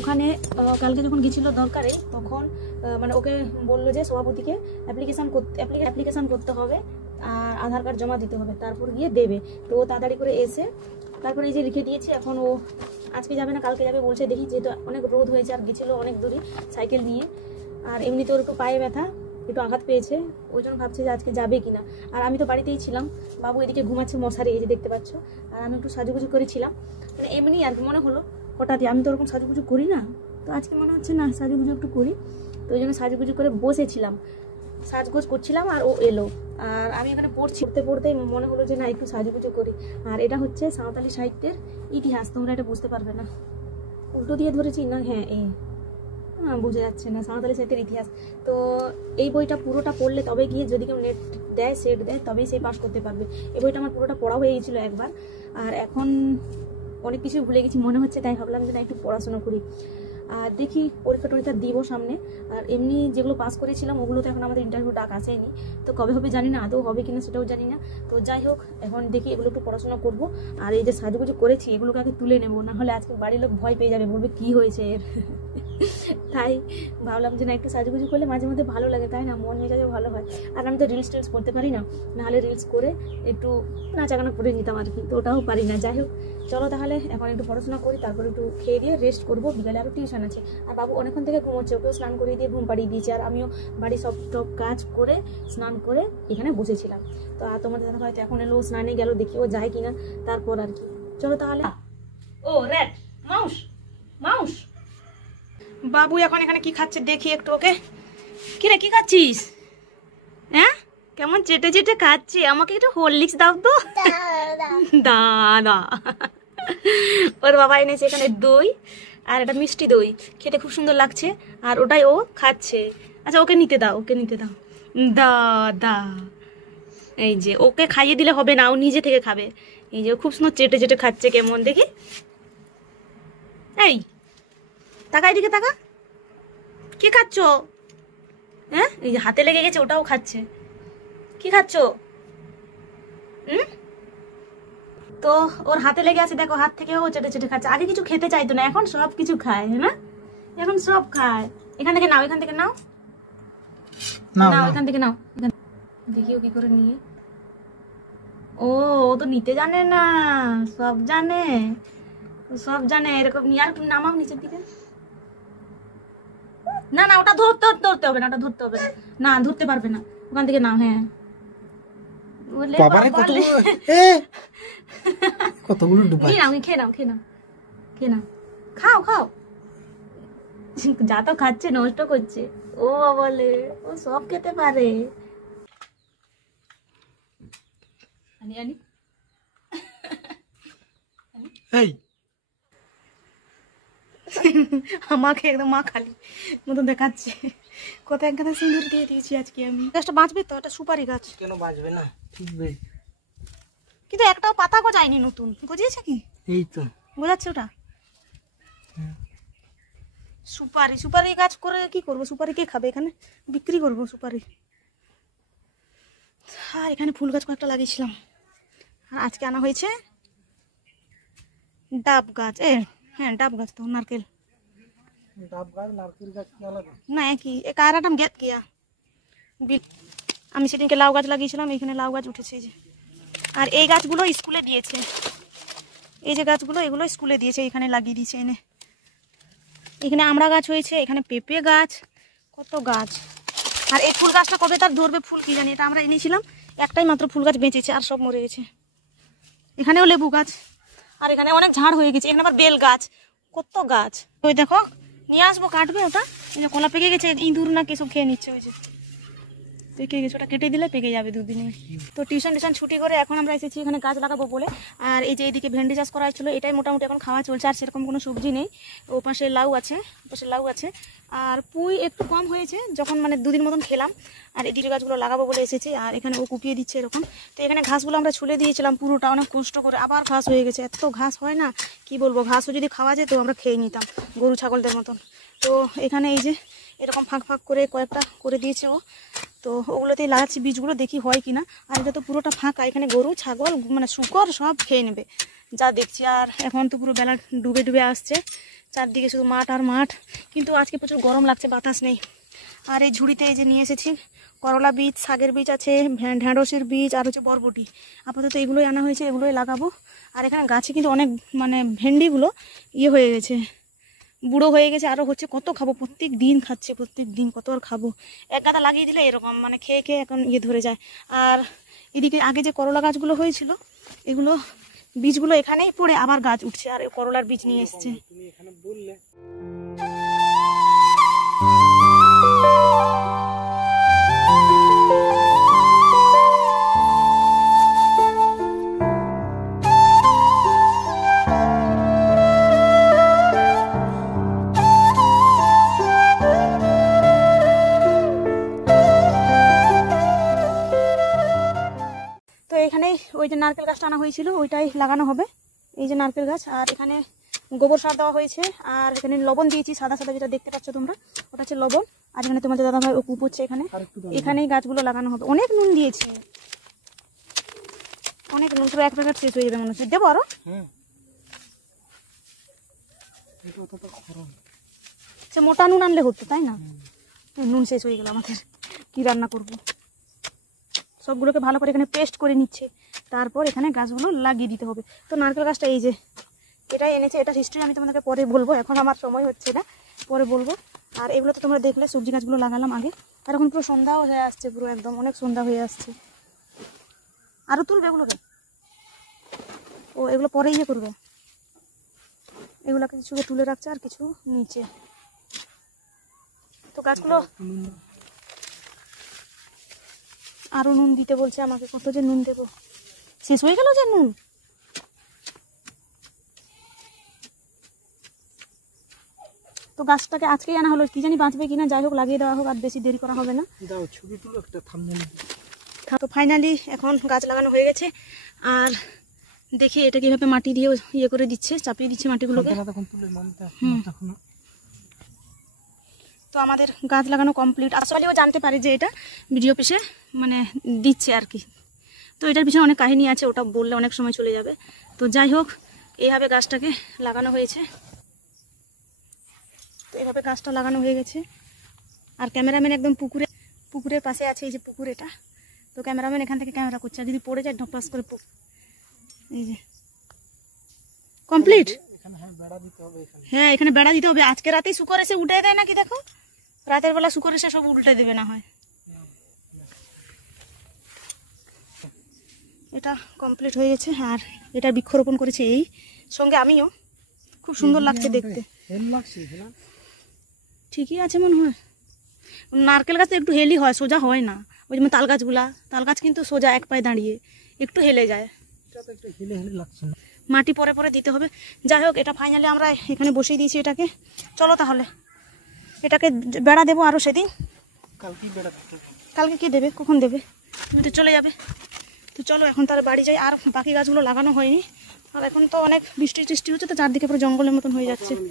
ওখানে কালকে যখন গেছিল দরকারে তখন মানে ওকে বললো যে সভাপতিকে অ্যাপ্লিকেশন করতে হবে আর আধার কার্ড জমা দিতে হবে, তারপর গিয়ে দেবে। তো ও তাড়াতাড়ি করে এসে তারপরে এই যে লিখে দিয়েছে। এখন ও আজকে যাবে না কালকে যাবে বলছে, দেখি, যেহেতু অনেক রোদ হয়েছে আর গেছিলো অনেক দূরে সাইকেল নিয়ে, আর এমনিতে ওর একটু পায়ে ব্যথা, একটু আঘাত পেয়েছে, ওই জন্য ভাবছে যে আজকে যাবে কিনা। আর আমি তো বাড়িতেই ছিলাম, বাবু এদিকে ঘুমাচ্ছে মশারি, এই যে দেখতে পাচ্ছ। আর আমি একটু সাজুগুজু করেছিলাম, মানে এমনি আর কি মনে হলো হঠাৎই, আমি তো ওরকম সাজুগুজু করি না, তো আজকে মনে হচ্ছে না সাজুগুজু একটু করি, তো ওই জন্য সাজুগুজু করে বসেছিলাম, সাজগোজ করছিলাম। আর ও এলো, আর আমি এখানে পড়তে পড়তেই মনে হলো যে না একটু সাজুগুজু করি। আর এটা হচ্ছে সাঁওতালি সাহিত্যের ইতিহাস, তোমরা এটা বুঝতে পারবে না, উল্টো দিয়ে ধরেছি না, হ্যাঁ এই বোঝা যাচ্ছে না, সাঁওতালি সাহিত্যের ইতিহাস। তো এই বইটা পুরোটা পড়লে তবে গিয়ে যদি কেউ নেট দেয়, সেট দেয়, তবেই সে পাস করতে পারবে। এই বইটা আমার পুরোটা পড়া হয়ে গেছিলো একবার, আর এখন অনেক কিছু ভুলে গেছি মনে হচ্ছে, তাই ভাবলাম যে না একটু পড়াশোনা করি। আর দেখি পরীক্ষা দিব সামনে। আর এমনি যেগুলো পাস করেছিলাম ওগুলো তো এখন আমাদের ইন্টারভিউ ডাক আসেনি, তো কবে হবে জানি না, আদৌ হবে কিনা সেটাও জানি না। তো যাই হোক, এখন দেখি এগুলো একটু পড়াশোনা করবো। আর এই যে সাজুগুজু করেছি এগুলোকে আগে তুলে নেবো, না হলে আজকে বাড়ির লোক ভয় পেয়ে যাবে, বলবে কি হয়েছে এর। তাই ভাবলাম যে না একটু সাজুগুজু করলে মাঝে মধ্যে ভালো লাগে, তাই না, মন মেজাজও ভালো হয়। আর আমি তো রিলস টিলস করতে পারি না, নাহলে রিলস করে একটু নাচাগানা করে নিতাম আর কি, তো ওটাও পারি না। যাই হোক, চলো তাহলে এখন একটু পড়াশোনা করি, তারপর একটু খেয়ে দিয়ে রেস্ট করবো, বিকালে আরও টিউশন আছে। আর বাবু অনেকক্ষণ থেকে ঘুমোচ্ছে, ওকেও স্নান করিয়ে দিয়ে ঘুম পাড়িয়ে দিয়েছি, আর আমিও বাড়ির সব কাজ করে স্নান করে এখানে বসেছিলাম। তো আর তোমাদের দাদা হয়তো এখন এলো, স্নানে গেল, দেখি ও যায় কিনা, তারপর আর কি। চলো তাহলে। ও রেড মাউস মাউস, বাবু এখন এখানে কি খাচ্ছে দেখি একটু ওকে। কি রে, কি খাচ্ছিস? হ্যাঁ, কেমন চেটে চেটে খাচ্ছে, আমাকে একটু হরলিক্স দাও তো। দাদা ওর বাবা এনেছে এখানে দই, আর এটা মিষ্টি দই, খেতে খুব সুন্দর লাগছে, আর ওটাই ও খাচ্ছে। আচ্ছা ওকে নিতে দাও, ওকে নিতে দাও। দাদা এই যে ওকে খাইয়ে দিলে হবে না, ও নিজে থেকে খাবে। এই যে খুব সুন্দর চেটে চেটে খাচ্ছে, কেমন দেখি। এই তাকা, এদিকে তাকা, কি খাচ্ছ? হ্যাঁ, এই যে হাতে লেগে গেছে, ওটাও খাচ্ছে। কি খাচ্ছ? তো ওর হাতে লেগে আছে, দেখো হাত থেকে ও চেটে চেটে খাচ্ছে। আগে কিছু খেতে চাইতো না, এখন সব কিছু খায়, না এখন সব খায়। এখান থেকে নাও, এখান থেকে নাও, নাও এখান থেকে নাও। দেখি ও কি করে নিয়ে। ও তো নিতে জানে না, সব জানে, সব জানে। এরকম নিয়ে আর একটু নামাও নিচের দিকে। না না, ওটা ধরতে হবে না, ওটা ধরতে হবে না, না ধরতে পারবে না, ওখান থেকে নাও। হ্যাঁ কতগুলো খেয়ে নাও, খাও খাও। যা তো খাচ্ছে নষ্ট করছে, ও বলে ও সব খেতে পারে। আমাকে একদম মা খালি মতন দেখাচ্ছে। কত এক গাদা সিঁদুর দিয়ে দিয়েছি আজকে আমি। গাছটা বাঁচবে তো? এটা সুপারি গাছ, কেন বাঁচবে না, কিন্তু একটাও পাতা গজায়নি নতুন। গজিয়েছে কি? এই তো গজাচ্ছে ওটা। সুপারি গাছ করে কি করবো? সুপারি কে খাবে? এখানে বিক্রি করবো সুপারি। আর এখানে ফুল গাছ কয়েকটা লাগিয়েছিলাম, আর আজকে আনা হয়েছে ডাব গাছ। হ্যাঁ ডাব গাছ তো, নারকেল না একই, কায়রাটা গেত গিয়া। আমি সেদিনকে লাউ গাছ লাগিয়েছিলাম, এখানে লাউ গাছ উঠেছে। এই যে, আর এই গাছগুলো স্কুলে দিয়েছে, এই যে গাছগুলো এগুলো স্কুলে দিয়েছে, এখানে লাগিয়ে দিয়েছে এনে। এখানে আমড়া গাছ হয়েছে, এখানে পেঁপে গাছ, কত গাছ। আর এই ফুল গাছটা কবে তার ধরবে ফুল কি জানি, এটা আমরা এনেছিলাম, একটাই মাত্র ফুল গাছ বেঁচেছে, আর সব মরে গেছে। এখানেও লেবু গাছ, আর এখানে অনেক ঝাড় হয়ে গেছে। এখানে আবার বেল গাছ, কত গাছ। ওই দেখো নিয়ে আসবো, কাটবে ওটা। এই যে কলা পেকে গেছে, ইঁদুর না কেসব খেয়ে নিচ্ছে। ওই যে পেকে গেছে, ওটা কেটে দিলে পেকে যাবে দুদিনে। তো টিউশন ছুটি করে এখন আমরা এসেছি এখানে গাছ লাগাবো বলে। আর এই যে এইদিকে ভেন্ডি চাষ করা হয়েছিল, এটাই মোটামুটি এখন খাওয়া চলছে, আর সেরকম কোনো সবজি নেই। ও পাশে লাউ আছে, আর পুঁই একটু কম হয়েছে, যখন মানে দুদিন মতন খেলাম। আর এদিকে গাছগুলো লাগাবো বলে এসেছি, আর এখানে ও কুপিয়ে দিচ্ছে এরকম। তো এখানে ঘাসগুলো আমরা ছুলে দিয়েছিলাম পুরোটা, অনেক কষ্ট করে, আবার ঘাস হয়ে গেছে। এত ঘাস হয় না, কি বলবো। ঘাসও যদি খাওয়া যেত আমরা খেয়ে নিতাম গরু ছাগলদের মতন। তো এখানে এই যে এরকম ফাঁক ফাঁক করে কয়েকটা করে দিয়েছে ও, তো ওগুলোতেই লাগাচ্ছি বীজগুলো, দেখি হয় কিনা। আর এটা তো পুরোটা ফাঁকা, এখানে গরু ছাগল মানে শুকর সব খেয়ে নেবে যা দেখছি। আর এখন তো পুরো বেলা ডুবে আসছে, চারদিকে শুধু মাঠ আর মাঠ, কিন্তু আজকে প্রচুর গরম লাগছে, বাতাস নেই। আর এই ঝুড়িতে এই যে নিয়ে এসেছি করলা বীজ, শাকের বীজ আছে, ঢেঁড়সের বীজ আর হচ্ছে বরবটি। আপাতত এগুলোই আনা হয়েছে, এগুলোই লাগাবো। আর এখানে গাছে কিন্তু অনেক মানে ভেন্ডিগুলো হয়ে গেছে, বুড়ো হয়ে গেছে, আরও হচ্ছে। কত খাবো, প্রত্যেক দিন খাচ্ছে, প্রত্যেক দিন কত আর খাবো। এক গাদা লাগিয়ে দিলে এরকম মানে খেয়ে খেয়ে এখন ধরে যায়। আর এদিকে আগে যে করলা গাছগুলো হয়েছিল, এগুলো বীজগুলো এখানেই পড়ে আবার গাছ উঠছে। আর করলার বীজ নিয়ে এসছে। তো এখানে ওই যে নারকেল গাছটা আনা হয়েছিল, ওইটাই লাগানো হবে। এই যে নারকেল গাছ, আর এখানে গোবর সার দেওয়া হয়েছে। আর এখানে লবণ দিয়েছি, সাদা সাদা যেটা দেখতে পাচ্ছ তোমরা, ওটা হচ্ছে লবণ। আর এখানে তোমাদের দাদা ভাই কূপ হচ্ছে, এখানেই গাছগুলো লাগানো হবে। অনেক নুন দিয়েছি, অনেক নুন, পুরো এক প্যাকেট শেষ হয়ে যাবে মনে হচ্ছে। দেবো আরো? সে মোটা নুন আনলে হতো, তাই না? নুন শেষ হয়ে গেল আমাদের, কি রান্না করবো। সবগুলোকে ভালো করে এখানে পেস্ট করে নিচ্ছে, তারপর এখানে গাছগুলো লাগিয়ে দিতে হবে। তো নারকেল গাছটা এই যে এটাই এনেছে, এটা হিস্ট্রি আমি তোমাদেরকে পরে বলবো, এখন আমার সময় হচ্ছে না, পরে বলবো। আর এগুলো তো তোমরা দেখলে, সবজি গাছগুলো লাগালাম আগে। আর এখন পুরো সন্ধ্যাও হয়ে আসছে, পুরো একদম অনেক সন্ধ্যা হয়ে আসছে। আরও তুলবে এগুলোকে? ও এগুলো পরে করবে, এগুলোকে কিছু তুলে রাখছে আর কিছু নিচে। তো গাছগুলো আরো নুন দিতে বলছে আমাকে, কত যে নুন দেবো, শেষ হয়ে গেল যে নুন। তো গাছটাকে আজকেই আনা হলো, কি জানি বাঁচবে কিনা, যাই হোক লাগিয়ে দেওয়া হোক, আর বেশি দেরি করা হবে না। তো ফাইনালি এখন গাছ লাগানো হয়ে গেছে। আর দেখি এটা কিভাবে মাটি দিয়ে করে দিচ্ছে, চাপিয়ে দিচ্ছে মাটিগুলোকে। তো আমাদের গাছ লাগানো কমপ্লিট। আসলেও জানতে পারি যে এটা ভিডিও পিসে মানে দিচ্ছে আর কি। তো এটার পিছনে অনেক কাহিনী আছে, ওটা বললে অনেক সময় চলে যাবে। তো যাই হোক, এইভাবে গাছটাকে লাগানো হয়েছে। তো এইভাবে গাছটা লাগানো হয়ে গেছে। আর ক্যামেরাম্যান একদম পুকুরের পাশে আছে, এই যে পুকুর এটা। তো ক্যামেরাম্যান এখান থেকে ক্যামেরা করছে, আর যদি পড়ে যায় ঢপাস করে এই যে কমপ্লিট। হ্যাঁ, এখানে বেড়া দিতে হবে। আজকে রাতেই শুকর এসে উঠে দেয় নাকি, দেখো রাতের বেলা শুকর এসে সব উল্টে দেবে না হয়। এটা কমপ্লিট হয়ে গেছে। আর এটা বৃক্ষরোপণ করেছে এই সঙ্গে আমিও, খুব সুন্দর লাগছে দেখতে। ঠিকই আছে মনে হয়। নারকেল গাছ একটু হেলি হয়, সোজা হয় না। ওই যেমন তাল গাছ কিন্তু সোজা এক পায়ে দাঁড়িয়ে, একটু হেলে যায়। মাটি পরে পরে দিতে হবে। যাই হোক, এটা ফাইনালি আমরা এখানে বসিয়ে দিয়েছি এটাকে। চলো তাহলে, এটাকে বেড়া দেবো আরও সেদিন। কালকে কি দেবে, কখন দেবে? তুমি তো চলে যাবে। তো চলো এখন তার বাড়ি যাই। আর বাকি গাছগুলো লাগানো হয়নি। আর এখন তো অনেক বৃষ্টি হচ্ছে, তো চারদিকে পুরো জঙ্গলের মতন হয়ে যাচ্ছে।